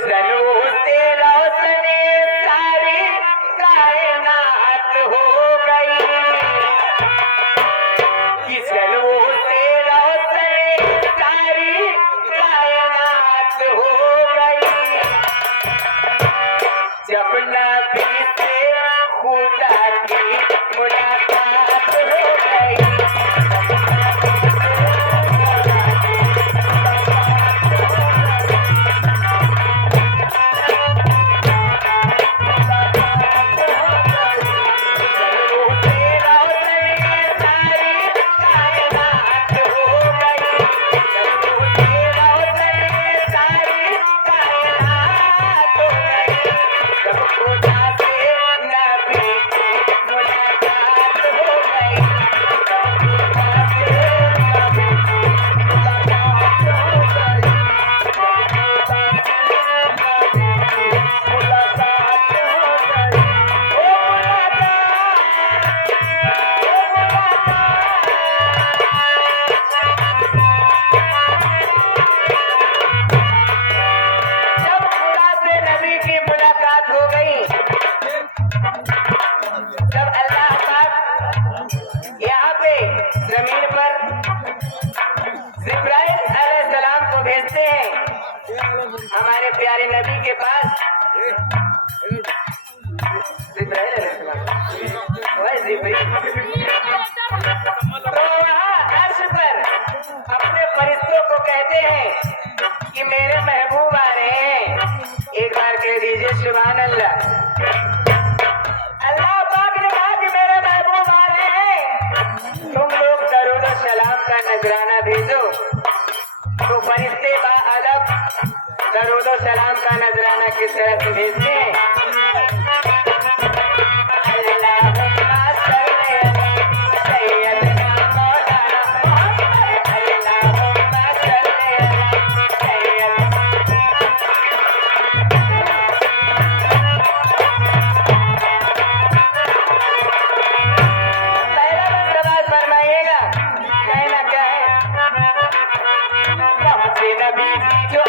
सनों से रोशनी सारी कायनात हो गई, कि सनों से रोशनी सारी कायनात हो गई। जब नबी से खुदा की मुलाकात हो गई, जमीन पर जिब्राइल अलैहिस्सलाम को भेजते हैं हमारे प्यारे नबी के पास। जिब्राइल अलैहिस्सलाम तो वहाँ अर्श पर अपने फरिश्तों को कहते हैं कि मेरे महबूब आ रहे हैं। एक बार कह दीजिए सुभान अल्लाह। अल्लाह पाक ने कहा कि मेरे महबूब आ रहे हैं, तुम लोग दरूद और सलाम का नजराना भेजो। तो फरिश्ते बाअदब दरूद और सलाम का नजराना किस तरह से भेजते हैं? जो